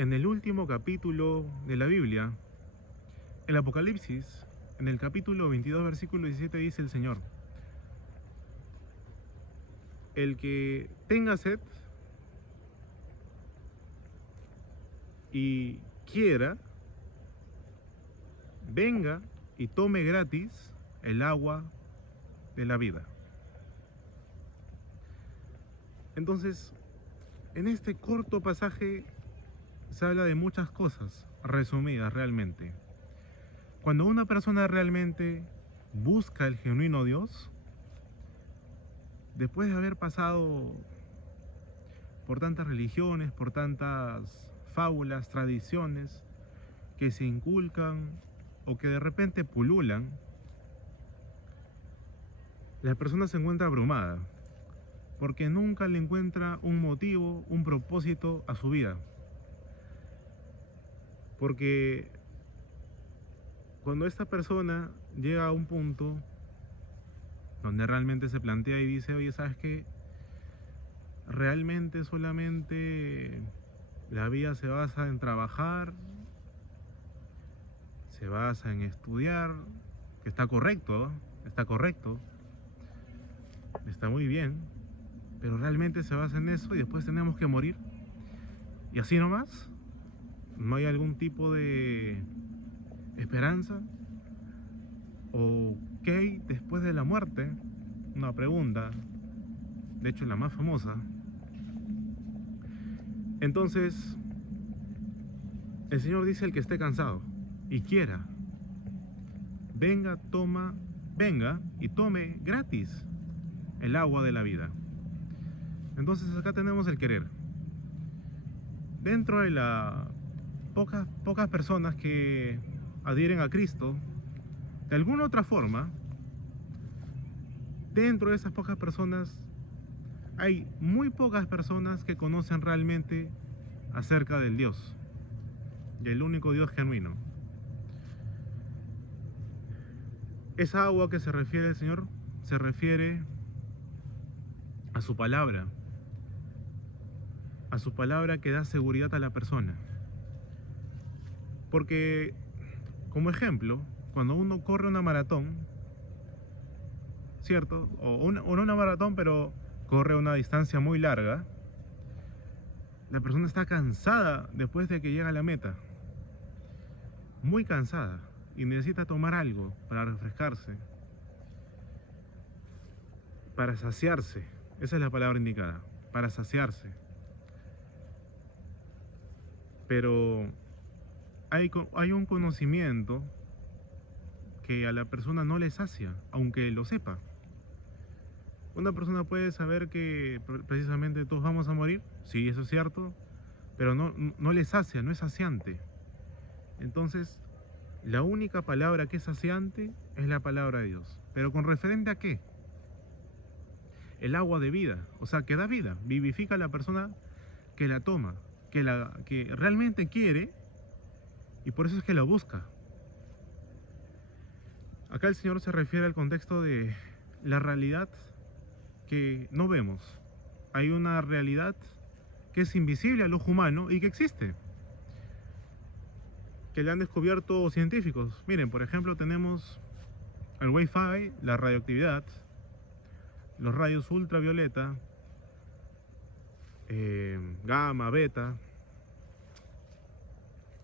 En el último capítulo de la Biblia, el Apocalipsis, en el capítulo 22, versículo 17, dice el Señor: el que tenga sed y quiera, venga y tome gratis el agua de la vida. Entonces, en este corto pasaje se habla de muchas cosas, resumidas realmente. Cuando una persona realmente busca el genuino Dios, después de haber pasado por tantas religiones, por tantas fábulas, tradiciones que se inculcan o que de repente pululan, la persona se encuentra abrumada porque nunca le encuentra un motivo, un propósito a su vida. Porque cuando esta persona llega a un punto donde realmente se plantea y dice: oye, ¿sabes qué? Realmente solamente la vida se basa en trabajar, se basa en estudiar, que está correcto, ¿eh? Está correcto, está muy bien, pero realmente se basa en eso y después tenemos que morir. Y así nomás, no hay algún tipo de esperanza. ¿O qué hay después de la muerte? Una pregunta, de hecho la más famosa. Entonces, el Señor dice: el que esté cansado y quiera, venga y tome gratis el agua de la vida. Entonces acá tenemos el querer. Dentro de las pocas personas que adhieren a Cristo, de alguna otra forma, dentro de esas pocas personas hay muy pocas personas que conocen realmente acerca del Dios, del único Dios genuino. Esa agua que se refiere el Señor se refiere a su palabra que da seguridad a la persona. Porque, como ejemplo, cuando uno corre una maratón, ¿cierto? O no una maratón, pero corre una distancia muy larga, la persona está cansada después de que llega a la meta, muy cansada, y necesita tomar algo para refrescarse, para saciarse. Esa es la palabra indicada, para saciarse. Pero hay un conocimiento que a la persona no le sacia, aunque lo sepa. Una persona puede saber que precisamente todos vamos a morir, sí, eso es cierto, pero no le sacia, no es saciante. Entonces, la única palabra que es saciante es la palabra de Dios. ¿Pero con referente a qué? El agua de vida, o sea, que da vida, vivifica a la persona que la toma, que realmente quiere, y por eso es que la busca. Acá el Señor se refiere al contexto de la realidad que no vemos. Hay una realidad que es invisible al ojo humano y que existe, que le han descubierto científicos. Miren, por ejemplo, tenemos el Wi-Fi, la radioactividad, los rayos ultravioleta, gamma, beta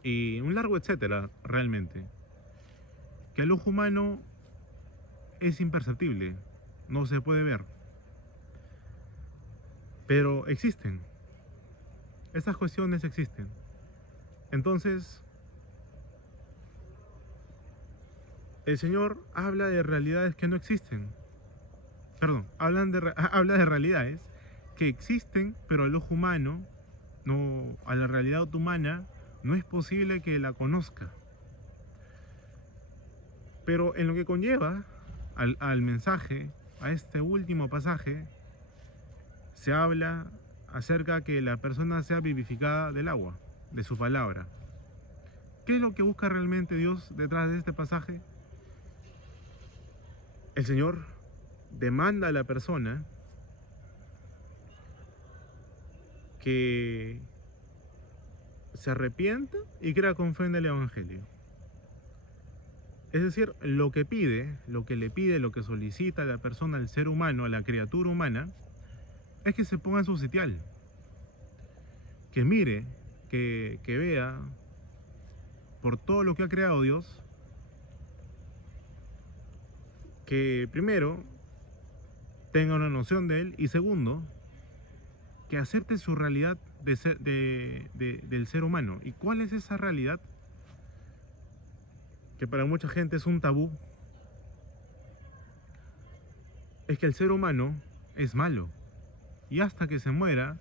y un largo etcétera, realmente, que al ojo humano es imperceptible, no se puede ver, pero existen. Esas cuestiones existen. Entonces, el Señor habla de realidades que no existen. Perdón, habla de realidades que existen, pero al ojo humano, no, a la realidad humana, no es posible que la conozca. Pero en lo que conlleva al mensaje, a este último pasaje, se habla acerca que la persona sea vivificada del agua, de su palabra. ¿Qué es lo que busca realmente Dios detrás de este pasaje? El Señor demanda a la persona que se arrepienta y crea con fe en el Evangelio. Es decir, lo que pide, lo que le pide, lo que solicita a la persona, al ser humano, a la criatura humana, es que se ponga en su sitial, que mire, que vea por todo lo que ha creado Dios, que primero tenga una noción de Él y segundo, que acepte su realidad del ser humano. ¿Y cuál es esa realidad? Que para mucha gente es un tabú. Es que el ser humano es malo y hasta que se muera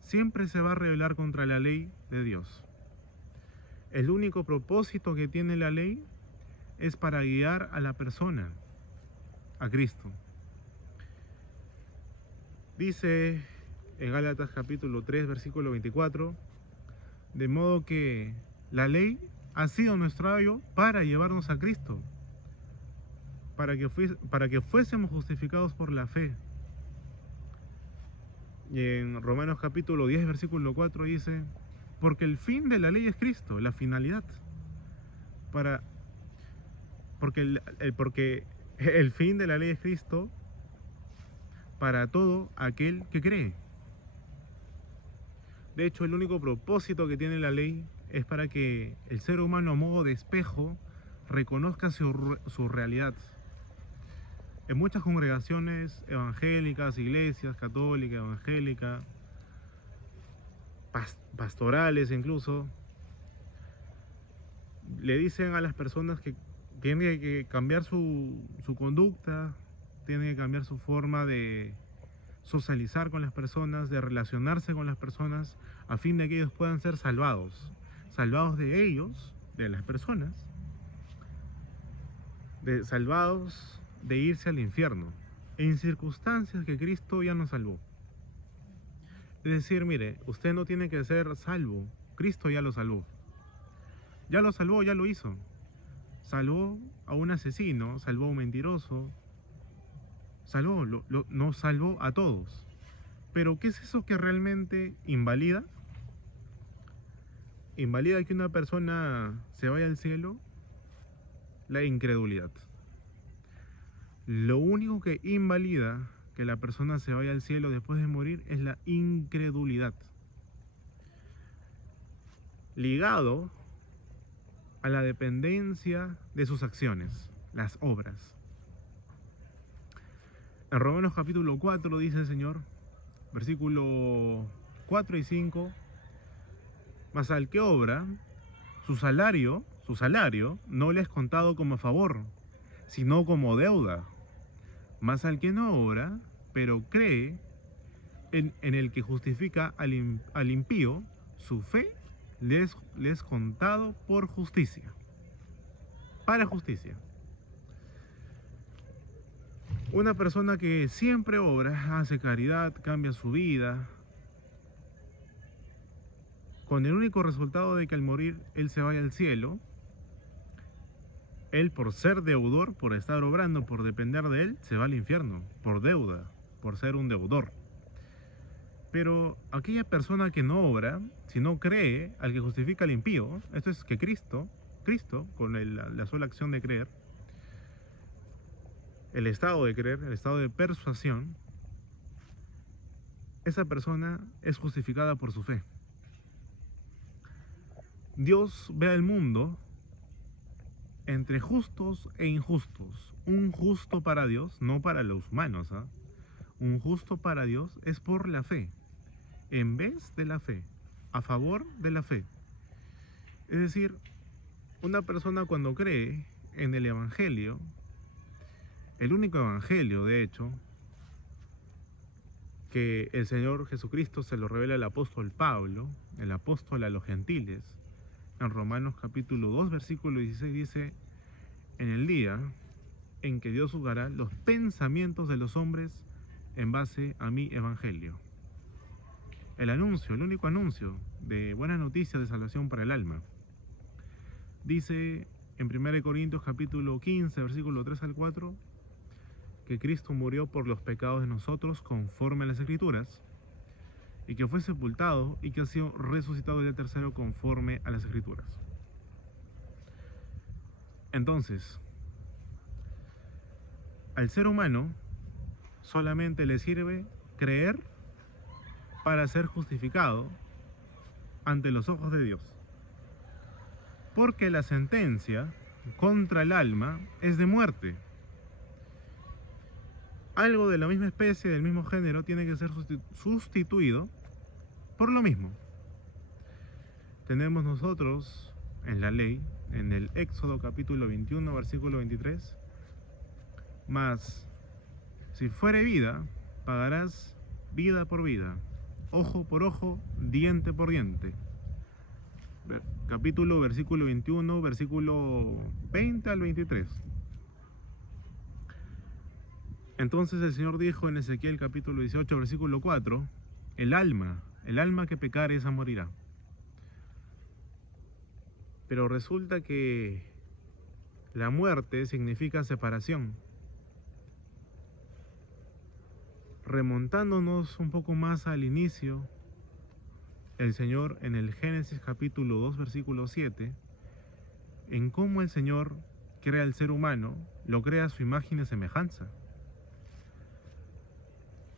siempre se va a rebelar contra la ley de Dios. El único propósito que tiene la ley es para guiar a la persona a Cristo. Dice en Gálatas capítulo 3 versículo 24, de modo que la ley ha sido nuestro ayo para llevarnos a Cristo, para que fuésemos justificados por la fe. Y en Romanos capítulo 10 versículo 4 dice, porque el fin de la ley es Cristo, la finalidad, porque el fin de la ley es Cristo para todo aquel que cree. De hecho, el único propósito que tiene la ley es para que el ser humano a modo de espejo reconozca su realidad. En muchas congregaciones evangélicas, iglesias católicas, evangélicas, pastorales incluso, le dicen a las personas que tienen que cambiar su conducta, tienen que cambiar su forma de socializar con las personas, de relacionarse con las personas, a fin de que ellos puedan ser salvados de ellos, de las personas, salvados de irse al infierno, en circunstancias que Cristo ya nos salvó. Es decir, mire, usted no tiene que ser salvo, Cristo ya lo salvó. Ya lo salvó, ya lo hizo. Salvó a un asesino, salvó a un mentiroso, nos salvó a todos. Pero ¿qué es eso que realmente invalida? ¿Invalida que una persona se vaya al cielo? La incredulidad. Lo único que invalida que la persona se vaya al cielo después de morir es la incredulidad. Ligado a la dependencia de sus acciones, las obras. En Romanos capítulo 4 dice el Señor, versículo 4 y 5, mas al que obra, su salario no le es contado como favor, sino como deuda. Mas al que no obra, pero cree en el que justifica al impío, su fe le es contado por justicia. Para justicia. Una persona que siempre obra, hace caridad, cambia su vida, con el único resultado de que al morir él se vaya al cielo, él por ser deudor, por estar obrando, por depender de él, se va al infierno, por deuda, por ser un deudor. Pero aquella persona que no obra, si no cree al que justifica al impío, esto es que Cristo, con la sola acción de creer, el estado de creer, el estado de persuasión, esa persona es justificada por su fe. Dios ve al mundo entre justos e injustos. Un justo para Dios, no para los humanos, ¿eh? Un justo para Dios es por la fe, en vez de la fe, a favor de la fe. Es decir, una persona cuando cree en el Evangelio, el único Evangelio, de hecho, que el Señor Jesucristo se lo revela al apóstol Pablo, el apóstol a los gentiles, en Romanos capítulo 2, versículo 16 dice, en el día en que Dios juzgará los pensamientos de los hombres en base a mi Evangelio. El único anuncio de buenas noticias de salvación para el alma. Dice en 1 Corintios capítulo 15, versículo 3 al 4, que Cristo murió por los pecados de nosotros conforme a las Escrituras, y que fue sepultado y que ha sido resucitado el día tercero conforme a las Escrituras. Entonces, al ser humano solamente le sirve creer para ser justificado ante los ojos de Dios. Porque la sentencia contra el alma es de muerte. Algo de la misma especie, del mismo género, tiene que ser sustituido por lo mismo. Tenemos nosotros en la ley, en el Éxodo capítulo 21, versículo 23, mas si fuere vida, pagarás vida por vida, ojo por ojo, diente por diente. Capítulo, versículo 21, versículo 20 al 23. Entonces el Señor dijo en Ezequiel capítulo 18, versículo 4, el alma que pecare, esa morirá. Pero resulta que la muerte significa separación. Remontándonos un poco más al inicio, el Señor en el Génesis capítulo 2, versículo 7, en cómo el Señor crea al ser humano, lo crea a su imagen y semejanza.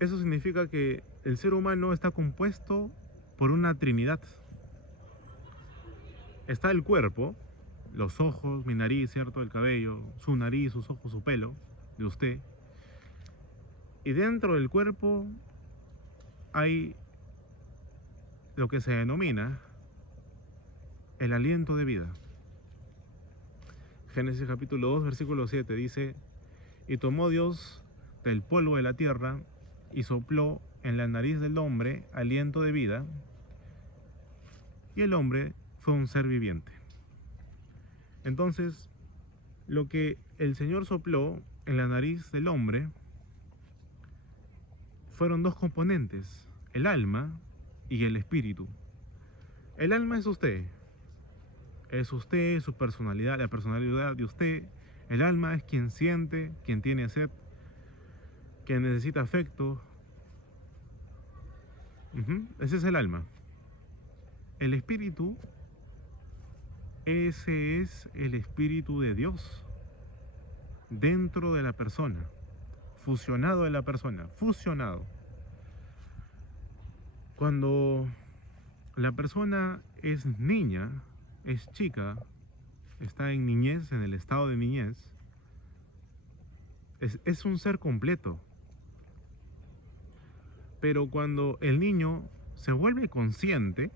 Eso significa que el ser humano está compuesto por una trinidad. Está el cuerpo, los ojos, mi nariz, ¿cierto? El cabello, su nariz, sus ojos, su pelo, de usted. Y dentro del cuerpo hay lo que se denomina el aliento de vida. Génesis capítulo 2, versículo 7 dice, y tomó Dios del polvo de la tierra y sopló en la nariz del hombre aliento de vida, y el hombre fue un ser viviente. Entonces, lo que el Señor sopló en la nariz del hombre fueron dos componentes, el alma y el espíritu. El alma es usted, su personalidad, la personalidad de usted. El alma es quien siente, quien tiene sed, quien necesita afecto. Ese es el alma. El espíritu, ese es el espíritu de Dios dentro de la persona, fusionado de la persona, fusionado. Cuando la persona es niña, es chica, está en niñez, en el estado de niñez, es un ser completo. Pero cuando el niño se vuelve consciente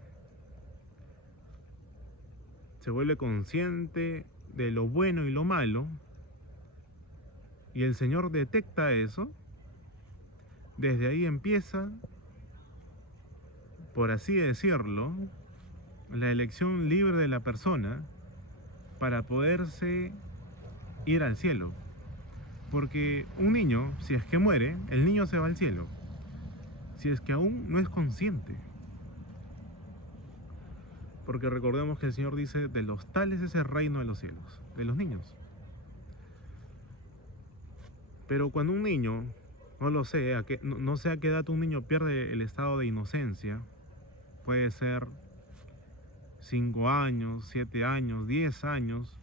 de lo bueno y lo malo, y el Señor detecta eso, desde ahí empieza, por así decirlo, la elección libre de la persona para poderse ir al cielo. Porque un niño, si es que muere, el niño se va al cielo, si es que aún no es consciente. Porque recordemos que el Señor dice, de los tales es el reino de los cielos, de los niños. Pero cuando un niño, no sé a qué edad un niño pierde el estado de inocencia, puede ser 5 años, 7 años, 10 años,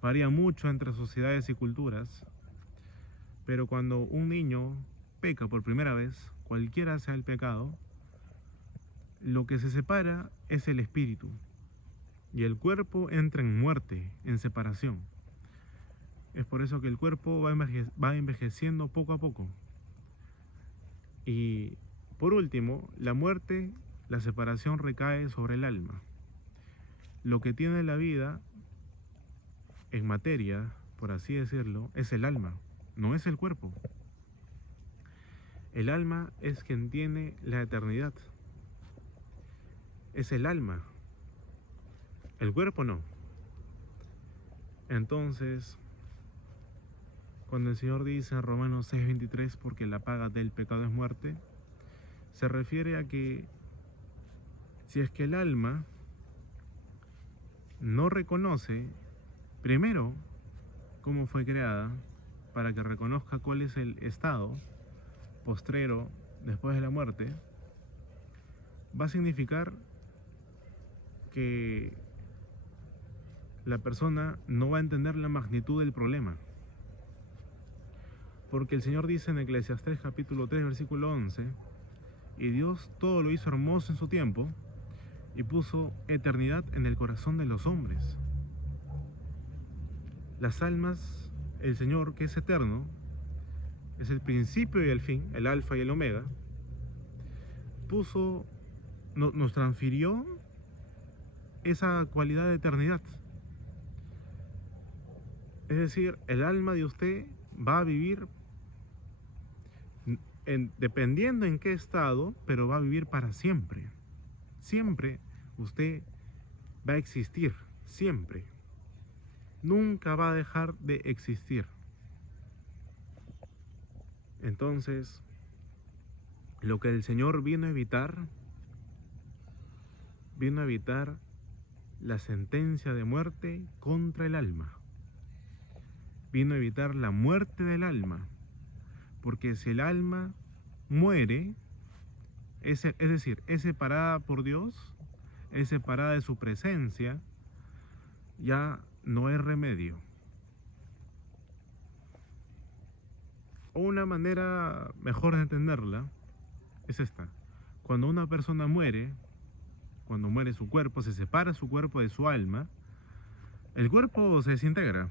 varía mucho entre sociedades y culturas, pero cuando un niño peca por primera vez, cualquiera sea el pecado, lo que se separa es el espíritu, y el cuerpo entra en muerte, en separación. Es por eso que el cuerpo va envejeciendo poco a poco. Y por último, la muerte, la separación recae sobre el alma. Lo que tiene la vida en materia, por así decirlo, es el alma, no es el cuerpo. El alma es quien tiene la eternidad. Es el alma. El cuerpo no. Entonces, cuando el Señor dice en Romanos 6:23, porque la paga del pecado es muerte, se refiere a que si es que el alma no reconoce, primero, cómo fue creada, para que reconozca cuál es el estado postrero después de la muerte, va a significar que la persona no va a entender la magnitud del problema. Porque el Señor dice en Eclesiastés capítulo 3, versículo 11, y Dios todo lo hizo hermoso en su tiempo y puso eternidad en el corazón de los hombres. Las almas, el Señor, que es eterno, es el principio y el fin, el alfa y el omega, nos transfirió esa cualidad de eternidad. Es decir, el alma de usted va a vivir dependiendo en qué estado, pero va a vivir para siempre. Siempre usted va a existir, siempre. Nunca va a dejar de existir. Entonces, lo que el Señor vino a evitar la sentencia de muerte contra el alma. Vino a evitar la muerte del alma. Porque si el alma muere, es decir, es separada por Dios, es separada de su presencia, ya no hay remedio. O una manera mejor de entenderla es esta. Cuando una persona muere, cuando muere su cuerpo, se separa su cuerpo de su alma, el cuerpo se desintegra,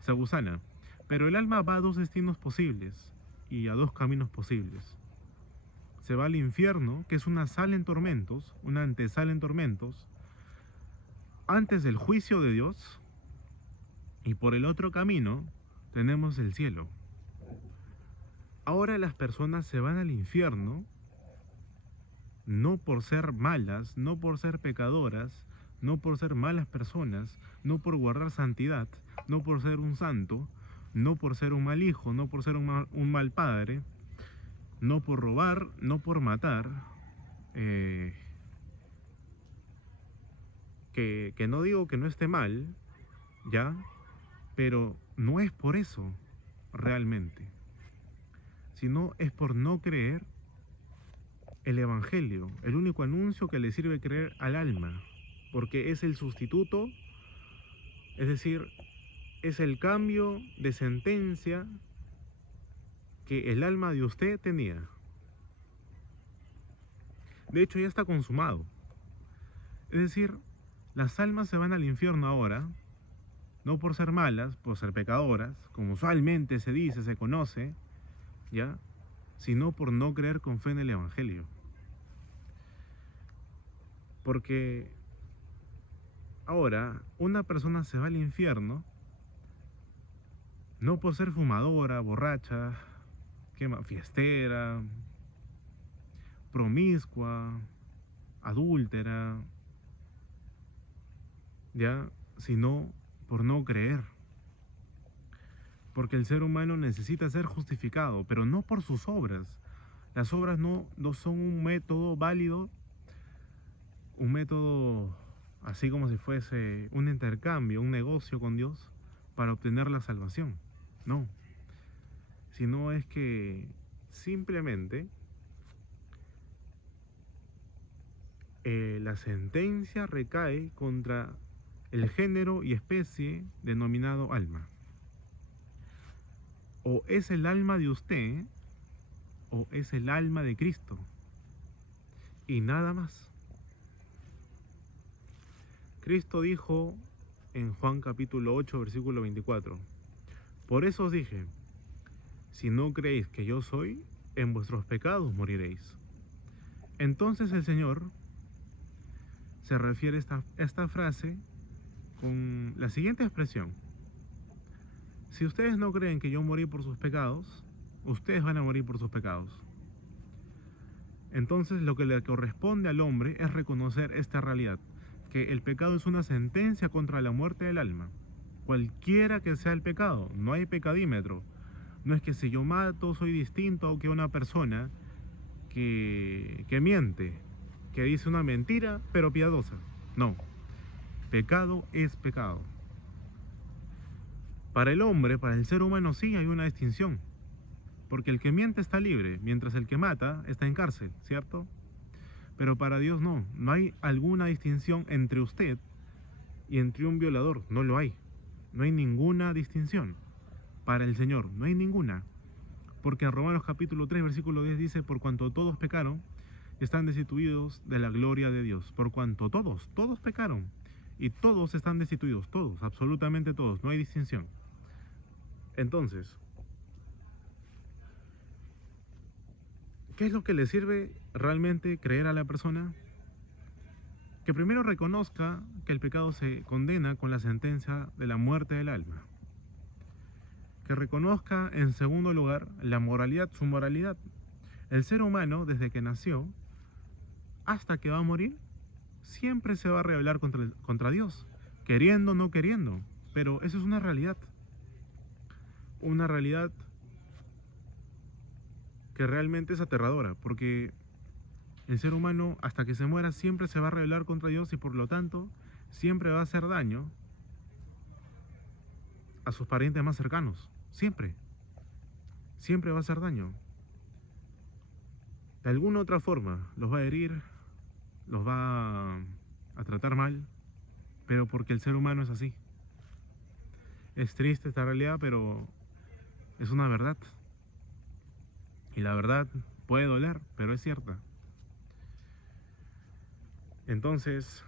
se agusana, pero el alma va a dos destinos posibles y a dos caminos posibles. Se va al infierno, que es una sala en tormentos, una antesala en tormentos, antes del juicio de Dios, y por el otro camino tenemos el cielo. Ahora las personas se van al infierno no por ser malas, no por ser pecadoras, no por ser malas personas, no por guardar santidad, no por ser un santo, no por ser un mal hijo, no por ser un mal padre, no por robar, no por matar, que no digo que no esté mal, ¿ya? Pero no es por eso realmente, sino es por no creer el Evangelio, el único anuncio que le sirve creer al alma, porque es el sustituto, es decir, es el cambio de sentencia que el alma de usted tenía. De hecho, ya está consumado. Es decir, las almas se van al infierno ahora, no por ser malas, por ser pecadoras, como usualmente se dice, se conoce, ¿ya? Sino por no creer con fe en el Evangelio. Porque ahora una persona se va al infierno no por ser fumadora, borracha, fiestera, promiscua, adúltera, ¿ya? Sino por no creer. Porque el ser humano necesita ser justificado, pero no por sus obras. Las obras no son un método válido, un método así como si fuese un intercambio, un negocio con Dios para obtener la salvación. No. Sino es que simplemente la sentencia recae contra el género y especie denominado alma. O es el alma de usted, o es el alma de Cristo. Y nada más. Cristo dijo en Juan capítulo 8, versículo 24, por eso os dije, si no creéis que yo soy, en vuestros pecados moriréis. Entonces el Señor se refiere a esta frase con la siguiente expresión. Si ustedes no creen que yo morí por sus pecados, ustedes van a morir por sus pecados. Entonces lo que le corresponde al hombre es reconocer esta realidad, que el pecado es una sentencia contra la muerte del alma. Cualquiera que sea el pecado, no hay pecadímetro. No es que si yo mato soy distinto que una persona que miente, que dice una mentira pero piadosa. No, pecado es pecado. Para el hombre, para el ser humano sí hay una distinción, porque el que miente está libre, mientras el que mata está en cárcel, ¿cierto? Pero para Dios no, no hay alguna distinción entre usted y entre un violador, no lo hay. No hay ninguna distinción para el Señor, no hay ninguna. Porque en Romanos capítulo 3, versículo 10 dice, por cuanto todos pecaron, están destituidos de la gloria de Dios. Por cuanto todos pecaron. Y todos están destituidos, todos, absolutamente todos, no hay distinción. Entonces, ¿qué es lo que le sirve realmente creer a la persona? Que primero reconozca que el pecado se condena con la sentencia de la muerte del alma. Que reconozca, en segundo lugar, la moralidad, su moralidad. El ser humano, desde que nació hasta que va a morir, siempre se va a rebelar contra Dios, queriendo o no queriendo. Pero eso es una realidad. Una realidad que realmente es aterradora, porque el ser humano, hasta que se muera, siempre se va a rebelar contra Dios y por lo tanto siempre va a hacer daño a sus parientes más cercanos. Siempre. Siempre va a hacer daño. De alguna u otra forma los va a herir, los va a tratar mal, pero porque el ser humano es así. Es triste esta realidad, pero es una verdad. Y la verdad puede doler, pero es cierta. Entonces,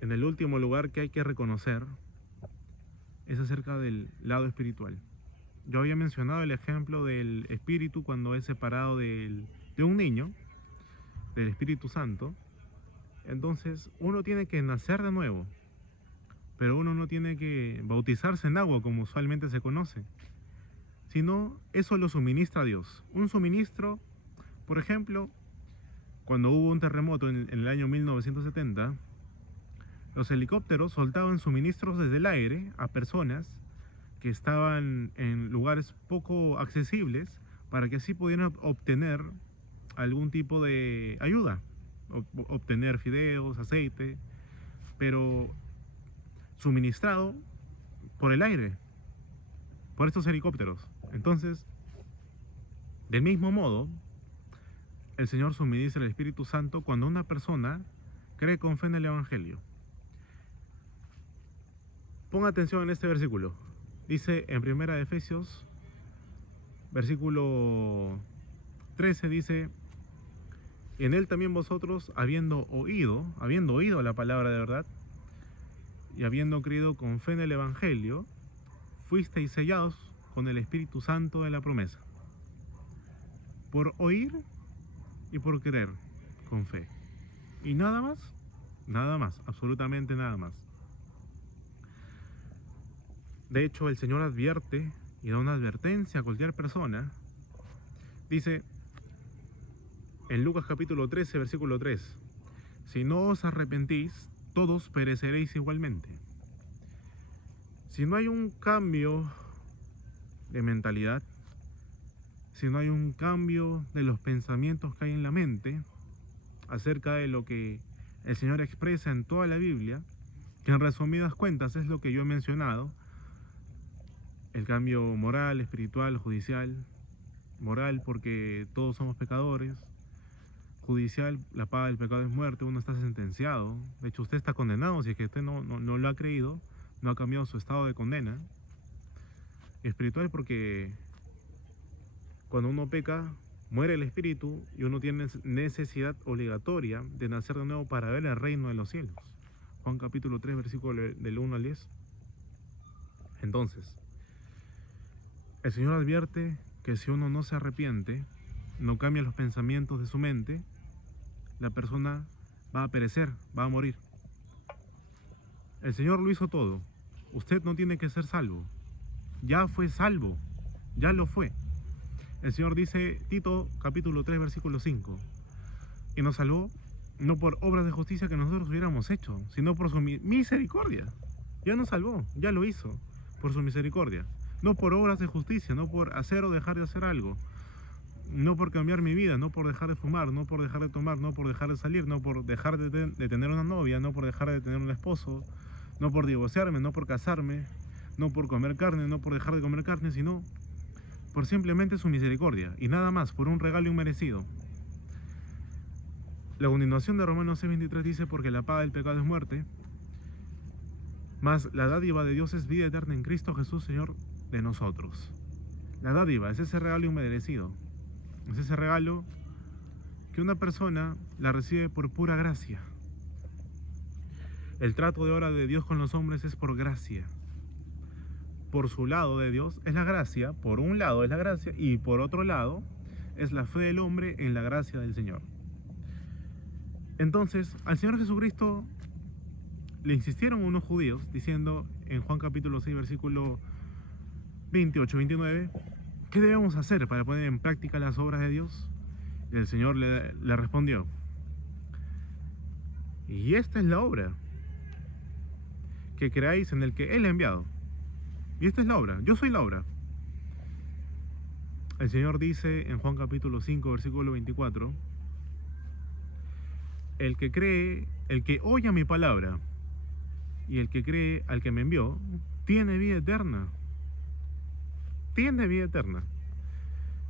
en el último lugar que hay que reconocer es acerca del lado espiritual. Yo había mencionado el ejemplo del espíritu cuando es separado de un niño, del Espíritu Santo. Entonces, uno tiene que nacer de nuevo, pero uno no tiene que bautizarse en agua como usualmente se conoce, sino eso lo suministra Dios. Un suministro, por ejemplo, cuando hubo un terremoto en el año 1970, los helicópteros soltaban suministros desde el aire a personas que estaban en lugares poco accesibles para que así pudieran obtener algún tipo de ayuda, obtener fideos, aceite, pero suministrado por el aire, por estos helicópteros. Entonces, del mismo modo, el Señor suministra el Espíritu Santo cuando una persona cree con fe en el Evangelio. Ponga atención en este versículo. Dice en Primera de Efesios, versículo 13, dice, en él también vosotros, habiendo oído la palabra de verdad, y habiendo creído con fe en el Evangelio, fuisteis sellados con el Espíritu Santo de la promesa. Por oír y por creer con fe. Y nada más, absolutamente nada más. De hecho, el Señor advierte y da una advertencia a cualquier persona. Dice en Lucas capítulo 13, versículo 3, si no os arrepentís, todos pereceréis igualmente. Si no hay un cambio de mentalidad, si no hay un cambio de los pensamientos que hay en la mente acerca de lo que el Señor expresa en toda la Biblia, que en resumidas cuentas es lo que yo he mencionado, el cambio moral, espiritual, judicial. Moral porque todos somos pecadores. Judicial, la paga del pecado es muerte, uno está sentenciado. De hecho, usted está condenado si es que usted no lo ha creído, no ha cambiado su estado de condena. Espiritual porque cuando uno peca, muere el espíritu y uno tiene necesidad obligatoria de nacer de nuevo para ver el reino de los cielos. Juan capítulo 3, versículo del 1 al 10. Entonces, el Señor advierte que si uno no se arrepiente, no cambia los pensamientos de su mente, la persona va a perecer, va a morir. El Señor lo hizo todo. Usted no tiene que ser salvo. Ya fue salvo. Ya lo fue. El Señor dice, Tito capítulo 3, versículo 5, y nos salvó no por obras de justicia que nosotros hubiéramos hecho, sino por su misericordia. Ya nos salvó, ya lo hizo, por su misericordia. No por obras de justicia, no por hacer o dejar de hacer algo. No por cambiar mi vida, no por dejar de fumar, no por dejar de tomar, no por dejar de salir, no por dejar de tener una novia, no por dejar de tener un esposo, no por divorciarme, no por casarme, no por comer carne, no por dejar de comer carne, sino por simplemente su misericordia y nada más, por un regalo inmerecido. La continuación de Romanos 6:23 dice: porque la paga del pecado es muerte, mas la dádiva de Dios es vida eterna en Cristo Jesús, Señor de nosotros. La dádiva es ese regalo inmerecido, es ese regalo que una persona la recibe por pura gracia. El trato de ahora de Dios con los hombres es por gracia. Por su lado de Dios es la gracia, por un lado es la gracia, y por otro lado es la fe del hombre en la gracia del Señor. Entonces, al Señor Jesucristo le insistieron unos judíos diciendo en Juan capítulo 6, versículo 28-29, ¿qué debemos hacer para poner en práctica las obras de Dios? Y el Señor le respondió: y esta es la obra, que creáis en el que Él ha enviado. Y esta es la obra, yo soy la obra. El Señor dice en Juan capítulo 5, versículo 24, el que cree, el que oye mi palabra, y el que cree al que me envió, tiene vida eterna. Tiene vida eterna.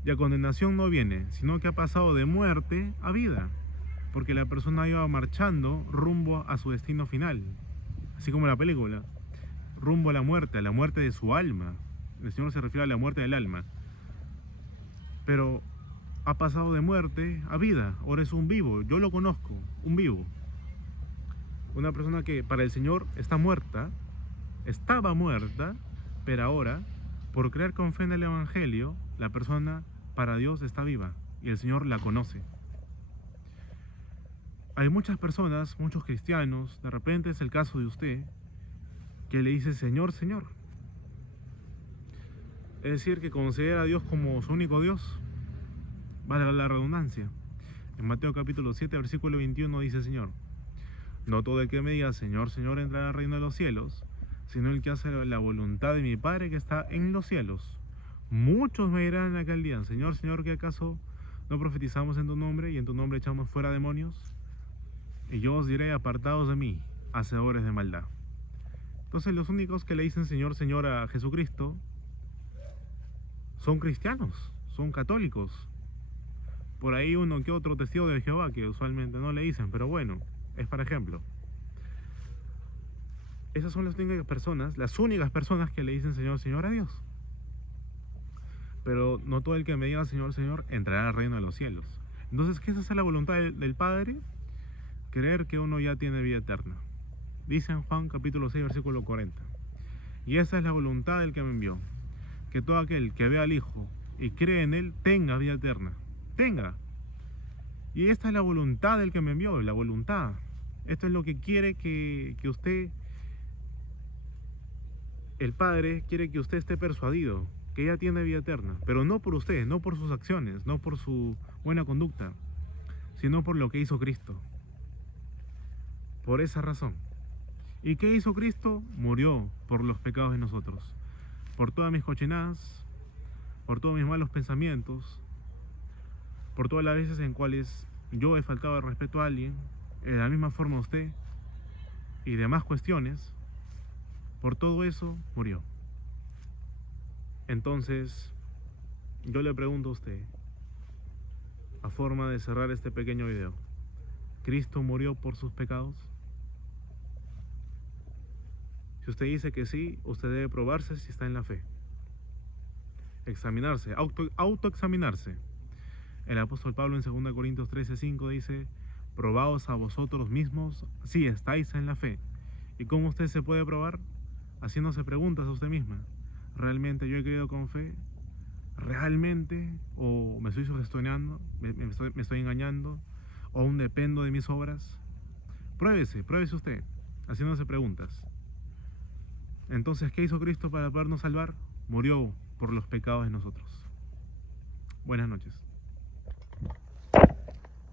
Y a condenación no viene, sino que ha pasado de muerte a vida, porque la persona iba marchando rumbo a su destino final, así como la película, rumbo a la muerte de su alma. El Señor se refiere a la muerte del alma. Pero ha pasado de muerte a vida, ahora es un vivo, yo lo conozco, un vivo. Una persona que para el Señor está muerta, estaba muerta, pero ahora, por creer con fe en el Evangelio, la persona para Dios está viva y el Señor la conoce. Hay muchas personas, muchos cristianos, de repente es el caso de usted, que le dice Señor, Señor. Es decir, que considera a Dios como su único Dios, vale la redundancia. En Mateo capítulo 7, versículo 21 dice Señor: no todo el que me diga Señor, Señor entrará al reino de los cielos, sino el que hace la voluntad de mi Padre que está en los cielos. Muchos me dirán en aquel día: Señor, Señor, ¿qué acaso no profetizamos en tu nombre y en tu nombre echamos fuera demonios? Y yo os diré: apartados de mí, hacedores de maldad. Entonces los únicos que le dicen Señor, Señor a Jesucristo son cristianos, son católicos. Por ahí uno que otro testigo de Jehová que usualmente no le dicen, pero bueno, es para ejemplo. Esas son las únicas personas que le dicen Señor, Señor a Dios. Pero no todo el que me diga Señor, Señor entrará al reino de los cielos. Entonces, ¿qué es hacer la voluntad del Padre? Creer que uno ya tiene vida eterna. Dice en Juan capítulo 6, versículo 40. Y esa es la voluntad del que me envió, que todo aquel que vea al Hijo y cree en Él tenga vida eterna. Tenga. Y esta es la voluntad del que me envió, la voluntad. Esto es lo que quiere que usted, el Padre, quiere que usted esté persuadido, que ya tiene vida eterna. Pero no por usted, no por sus acciones, no por su buena conducta, sino por lo que hizo Cristo. Por esa razón. ¿Y qué hizo Cristo? Murió por los pecados de nosotros. Por todas mis cochinadas, por todos mis malos pensamientos, por todas las veces en cuales yo he faltado de respeto a alguien, de la misma forma usted, y demás cuestiones, por todo eso murió. Entonces, yo le pregunto a usted, a forma de cerrar este pequeño video, ¿Cristo murió por sus pecados? Si usted dice que sí, usted debe probarse si está en la fe. Examinarse, autoexaminarse. El apóstol Pablo en 2 Corintios 13:5 dice: probaos a vosotros mismos si estáis en la fe. ¿Y cómo usted se puede probar? Haciéndose preguntas a usted misma. ¿Realmente yo he creído con fe? ¿Realmente? ¿O me estoy sugestionando? ¿Me estoy engañando? ¿O aún dependo de mis obras? Pruébese usted, haciéndose preguntas. Entonces, ¿qué hizo Cristo para podernos salvar? Murió por los pecados de nosotros. Buenas noches.